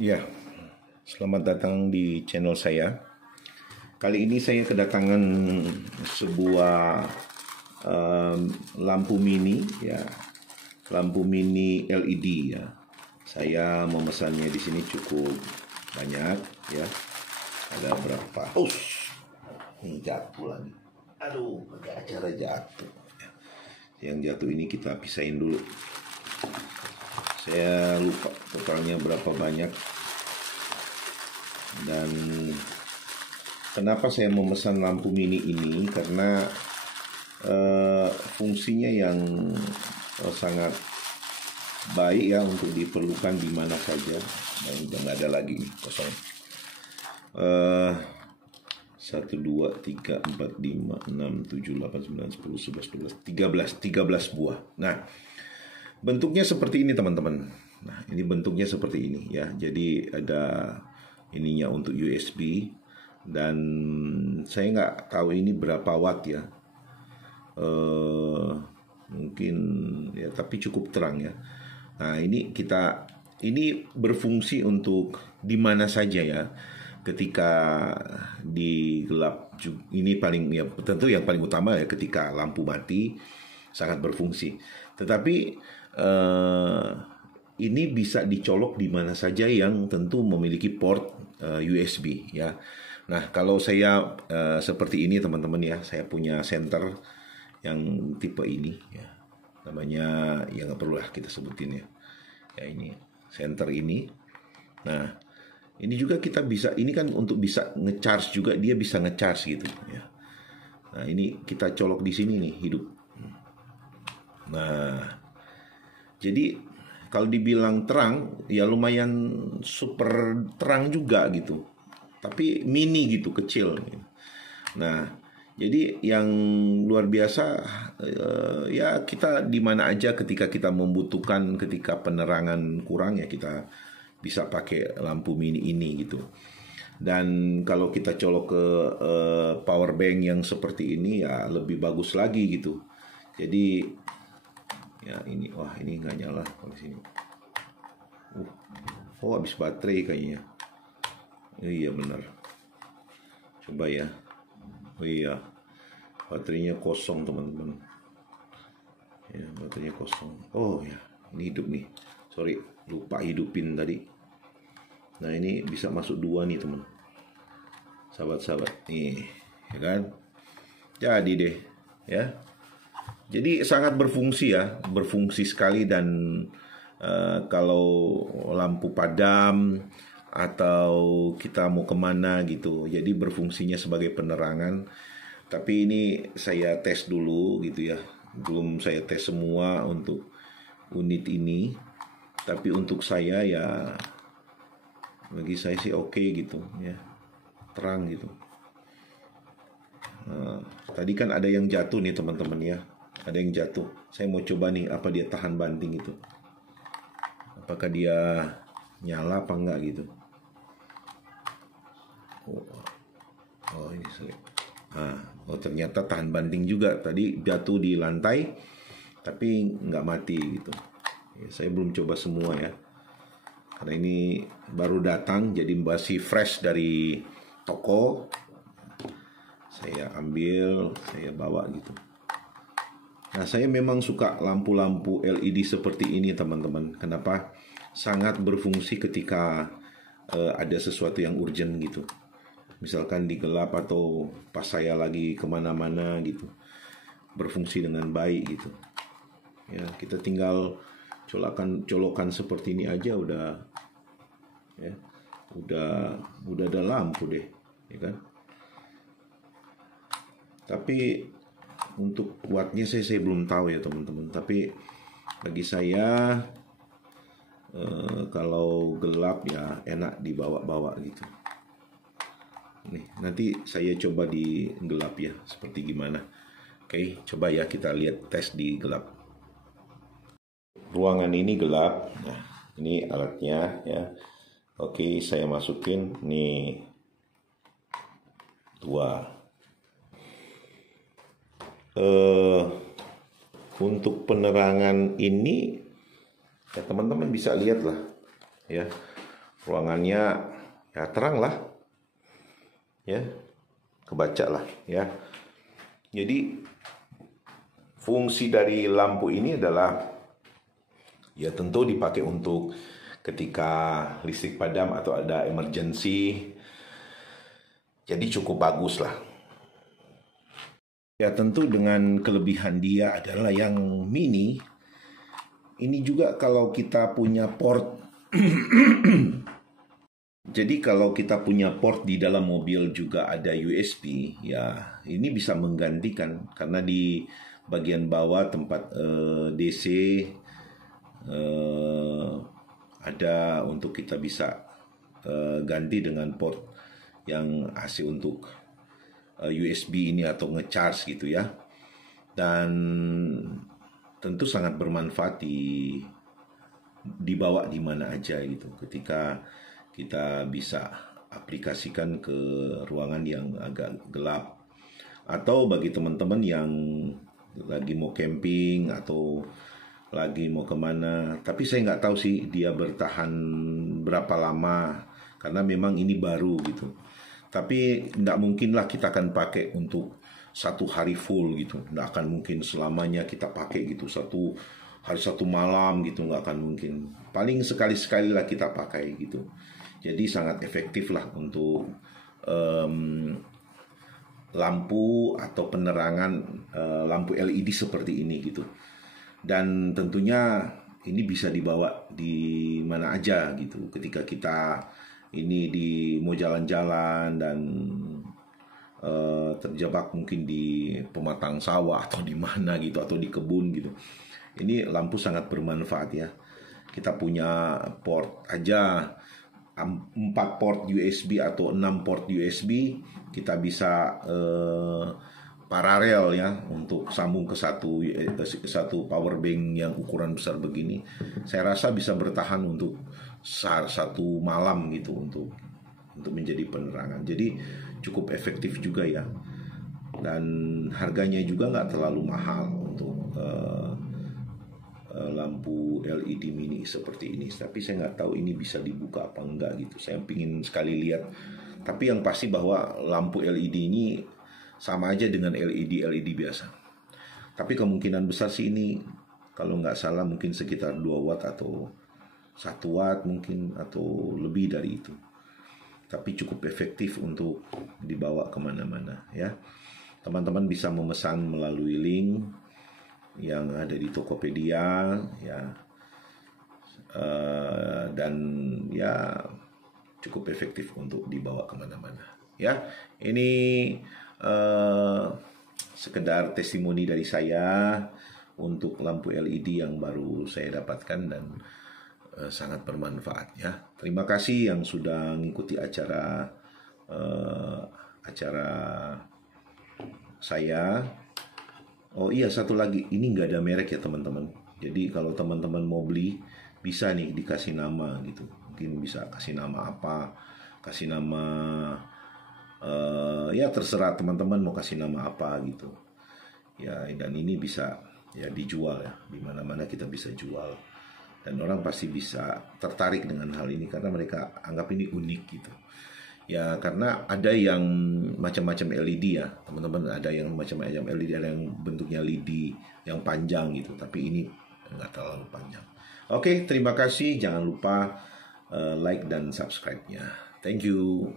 Ya, selamat datang di channel saya. Kali ini saya kedatangan sebuah lampu mini, ya, lampu mini LED ya. Saya memesannya di sini cukup banyak, ya. Ada berapa? Ini jatuh lagi. Aduh, ada acara jatuh. Yang jatuh ini kita pisahin dulu. Saya lupa totalnya berapa banyak. Dan kenapa saya memesan lampu mini ini? Karena fungsinya yang sangat baik ya, untuk diperlukan di mana saja. Dan udah nggak ada lagi nih, kosong. 1, 2, 3, 4, 5, 6, 7, 8, 9, 10, 11, 12, 13 buah. Nah, bentuknya seperti ini teman-teman. Nah, ini bentuknya seperti ini ya. Jadi ada ininya untuk USB. Dan saya nggak tahu ini berapa watt ya. Mungkin ya, tapi cukup terang ya. Nah, ini berfungsi untuk di mana saja ya. Ketika di gelap, ini paling ya, tentu yang paling utama ya, ketika lampu mati sangat berfungsi. Tetapi ini bisa dicolok di mana saja yang tentu memiliki port USB ya. Nah, kalau saya seperti ini teman-teman ya, saya punya center yang tipe ini ya. Namanya ya, nggak perlu lah kita sebutin ya. Ya, ini center ini. Nah, ini juga kita bisa, ini kan untuk bisa ngecharge juga, dia bisa ngecharge gitu ya. Nah, ini kita colok di sini nih, hidup. Nah, jadi kalau dibilang terang ya lumayan super terang juga gitu. Tapi mini gitu, kecil. Nah, jadi yang luar biasa ya, kita di mana aja ketika kita membutuhkan, ketika penerangan kurang ya, kita bisa pakai lampu mini ini gitu. Dan kalau kita colok ke power bank yang seperti ini ya lebih bagus lagi gitu. Jadi ya ini, wah ini nggak nyala di sini. Habis baterai kayaknya. Iya benar. Coba ya. Oh iya, baterainya kosong teman-teman. Ya, baterainya kosong. Oh ya, ini hidup nih. Sorry, lupa hidupin tadi. Nah, ini bisa masuk 2 nih teman. Sahabat-sahabat, nih, ya kan? Jadi deh, ya. Jadi sangat berfungsi ya, berfungsi sekali. Dan kalau lampu padam atau kita mau kemana gitu, jadi berfungsinya sebagai penerangan. Tapi ini saya tes dulu gitu ya, belum saya tes semua untuk unit ini. Tapi untuk saya ya, bagi saya sih oke gitu ya, terang gitu. Tadi kan ada yang jatuh nih teman-teman ya, ada yang jatuh. Saya mau coba nih, apa dia tahan banting itu, apakah dia nyala apa enggak gitu. Oh ini sulit. Ternyata tahan banting juga. Tadi jatuh di lantai tapi nggak mati gitu ya. Saya belum coba semua ya, karena ini baru datang, jadi masih fresh dari toko. Saya ambil, saya bawa gitu. Nah, saya memang suka lampu-lampu LED seperti ini teman-teman. Kenapa? Sangat berfungsi ketika ada sesuatu yang urgent gitu. Misalkan di gelap atau pas saya lagi kemana-mana gitu, berfungsi dengan baik gitu. Ya, kita tinggal colokan seperti ini aja udah, ya, udah ada lampu deh, ya kan? Tapi untuk wattnya saya belum tahu ya teman-teman. Tapi bagi saya kalau gelap ya enak dibawa-bawa gitu. Nih, nanti saya coba di gelap ya, seperti gimana. Oke, coba ya kita lihat tes di gelap. Ruangan ini gelap. Nah, ini alatnya ya. Oke, saya masukin nih 2. Untuk penerangan ini ya teman-teman bisa lihat lah ya, ruangannya ya terang lah, ya kebaca lah ya. Jadi fungsi dari lampu ini adalah ya tentu dipakai untuk ketika listrik padam atau ada emergency. Jadi cukup bagus lah. Ya tentu dengan kelebihan dia adalah yang mini. Ini juga kalau kita punya port. Jadi kalau kita punya port di dalam mobil juga ada USB, ya ini bisa menggantikan karena di bagian bawah tempat DC ada untuk kita bisa ganti dengan port yang AC untuk USB ini atau nge-charge gitu ya. Dan tentu sangat bermanfaat dibawa di mana aja gitu ketika kita bisa aplikasikan ke ruangan yang agak gelap, atau bagi teman-teman yang lagi mau camping atau lagi mau kemana. Tapi saya nggak tahu sih dia bertahan berapa lama karena memang ini baru gitu. Tapi nggak mungkin lah kita akan pakai untuk 1 hari full gitu. Nggak akan mungkin selamanya kita pakai gitu 1 hari 1 malam gitu, nggak akan mungkin. Paling sekali-sekali lah kita pakai gitu. Jadi sangat efektif lah untuk lampu atau penerangan lampu LED seperti ini gitu. Dan tentunya ini bisa dibawa di mana aja gitu. Ketika kita ini mau jalan-jalan dan terjebak mungkin di pematang sawah atau di mana gitu atau di kebun gitu. Ini lampu sangat bermanfaat ya. Kita punya port aja 4 port USB atau 6 port USB, kita bisa paralel ya untuk sambung ke satu power bank yang ukuran besar begini. Saya rasa bisa bertahan untuk 1 malam gitu untuk menjadi penerangan. Jadi cukup efektif juga ya. Dan harganya juga nggak terlalu mahal untuk lampu LED mini seperti ini. Tapi saya nggak tahu ini bisa dibuka apa enggak gitu. Saya pingin sekali lihat. Tapi yang pasti bahwa lampu LED ini sama aja dengan LED biasa. Tapi kemungkinan besar sih ini kalau nggak salah mungkin sekitar 2 watt atau 1 watt mungkin atau lebih dari itu. Tapi cukup efektif untuk dibawa kemana-mana ya. Teman-teman bisa memesan melalui link yang ada di Tokopedia ya, dan ya cukup efektif untuk dibawa kemana-mana ya. Ini sekedar testimoni dari saya untuk lampu LED yang baru saya dapatkan dan sangat bermanfaat ya. Terima kasih yang sudah mengikuti acara saya. Oh iya, satu lagi, ini nggak ada merek ya teman-teman. Jadi kalau teman-teman mau beli bisa nih dikasih nama gitu. Mungkin bisa kasih nama apa, kasih nama ya terserah teman-teman mau kasih nama apa gitu. Ya dan ini bisa ya dijual ya, di mana-mana kita bisa jual. Dan orang pasti bisa tertarik dengan hal ini karena mereka anggap ini unik gitu. Ya karena ada yang macam-macam LED ya teman-teman, ada yang macam-macam LED, ada yang bentuknya LED yang panjang gitu, tapi ini nggak terlalu panjang. Oke, terima kasih, jangan lupa like dan subscribe-nya. Thank you.